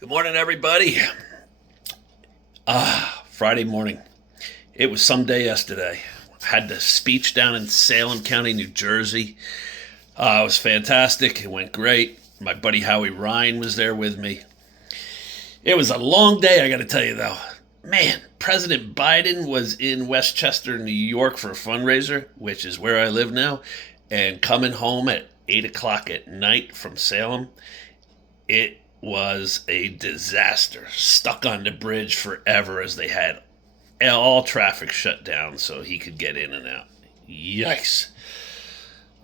Good morning, everybody. Friday morning. It was some day yesterday. Had the speech down in Salem County, New Jersey. It was fantastic. It went great. My buddy Howie Ryan was there with me. It was a long day, I got to tell you, though. Man, President Biden was in Westchester, New York for a fundraiser, which is where I live now, and coming home at 8 o'clock at night from Salem, it was a disaster. Stuck on the bridge forever as they had all traffic shut down so he could get in and out. Yikes.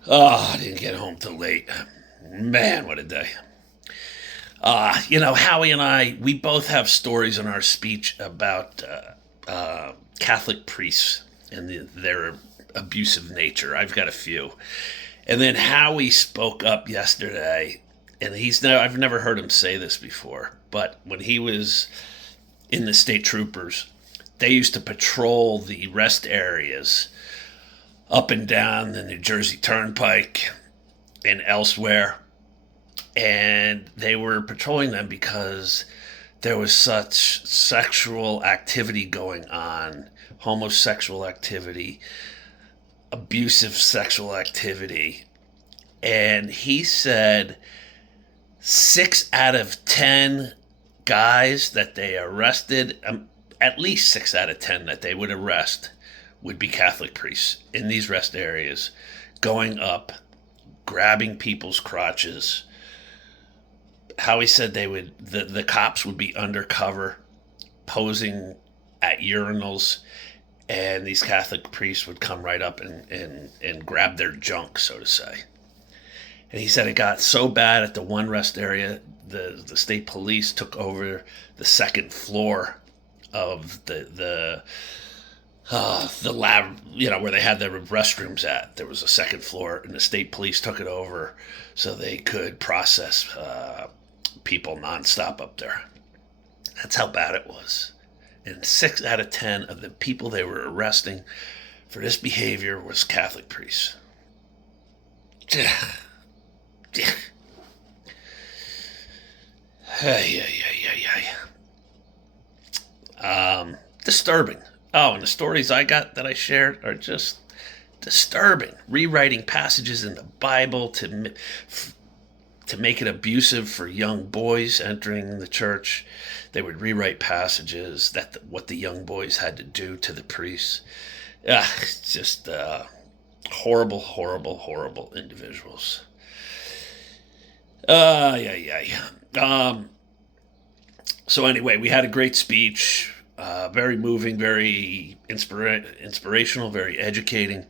Oh, I didn't get home till late. Man, what a day. Howie and I, we both have stories in our speech about Catholic priests and their abusive nature. I've got a few. And then Howie spoke up yesterday, and I've never heard him say this before, but when he was in the state troopers, they used to patrol the rest areas up and down the New Jersey Turnpike and elsewhere. And they were patrolling them because there was such sexual activity going on, homosexual activity, abusive sexual activity. And he said 6 out of 10 guys that they arrested, at least 6 out of 10 that they would arrest, would be Catholic priests in these rest areas, going up, grabbing people's crotches. How he said the cops would be undercover, posing at urinals, and these Catholic priests would come right up and grab their junk, so to say. And he said it got so bad at the one rest area, the state police took over the second floor of the lab, where they had their restrooms at. There was a second floor, and the state police took it over so they could process people nonstop up there. That's how bad it was. And 6 out of 10 of the people they were arresting for this behavior was Catholic priests. Disturbing. Oh, and the stories I got that I shared are just disturbing. Rewriting passages in the Bible to make it abusive for young boys entering the church. They would rewrite passages what the young boys had to do to the priests. It's just horrible, horrible, horrible individuals. So anyway, we had a great speech, very moving, very inspirational, very educating.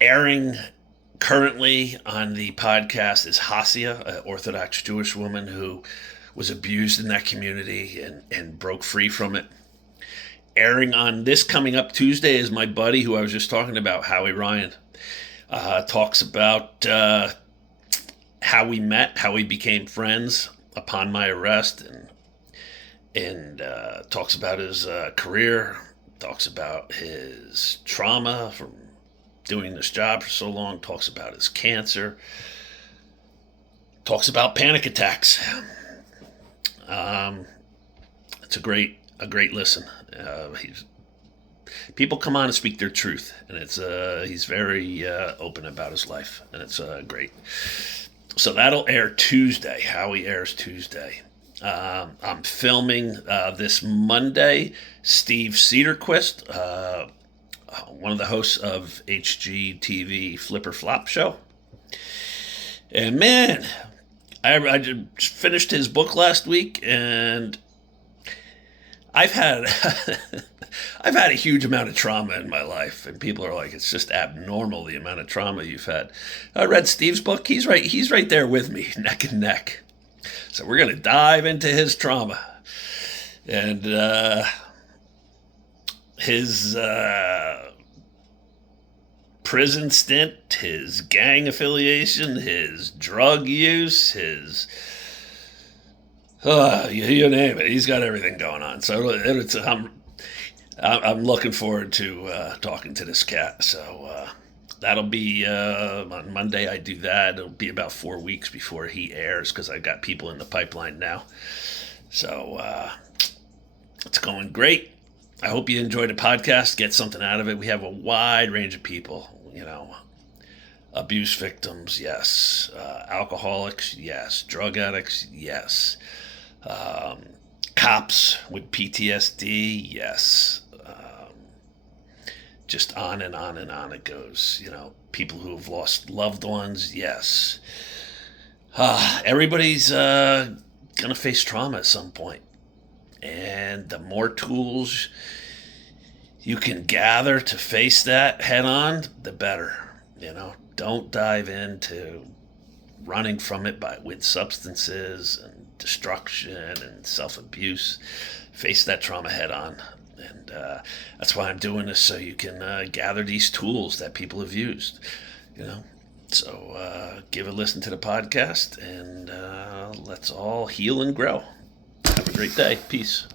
Airing currently on the podcast is Hasia, an Orthodox Jewish woman who was abused in that community and broke free from it. Airing on this coming up Tuesday is my buddy who I was just talking about, Howie Ryan. Talks about how we met, how we became friends upon my arrest, and talks about his career, talks about his trauma from doing this job for so long, talks about his cancer, talks about panic attacks. It's a great listen. People come on and speak their truth, and he's very open about his life, and it's great. So that'll air Tuesday. Howie airs Tuesday. I'm filming this Monday. Steve Cedarquist, one of the hosts of HGTV Flipper Flop Show. And man, I just finished his book last week, and I've had I've had a huge amount of trauma in my life, and people are like, it's just abnormal the amount of trauma you've had. I read Steve's book. He's right there with me, neck and neck. So we're gonna dive into his trauma and his prison stint, his gang affiliation, his drug use, his you name it. He's got everything going on. So I'm looking forward to talking to this cat. So that'll be on Monday. I do that. It'll be about 4 weeks before he airs because I've got people in the pipeline now. So it's going great. I hope you enjoyed the podcast, get something out of it. We have a wide range of people, abuse victims, yes. Alcoholics, yes. Drug addicts, yes. Cops with PTSD, yes. Just on and on and on it goes. People who have lost loved ones, yes. Everybody's gonna face trauma at some point, and the more tools you can gather to face that head on, the better. Don't dive into running from it with substances and destruction and self-abuse. Face that trauma head on. And that's why I'm doing this, so you can gather these tools that people have used. So give a listen to the podcast, and let's all heal and grow. Have a great day. Peace.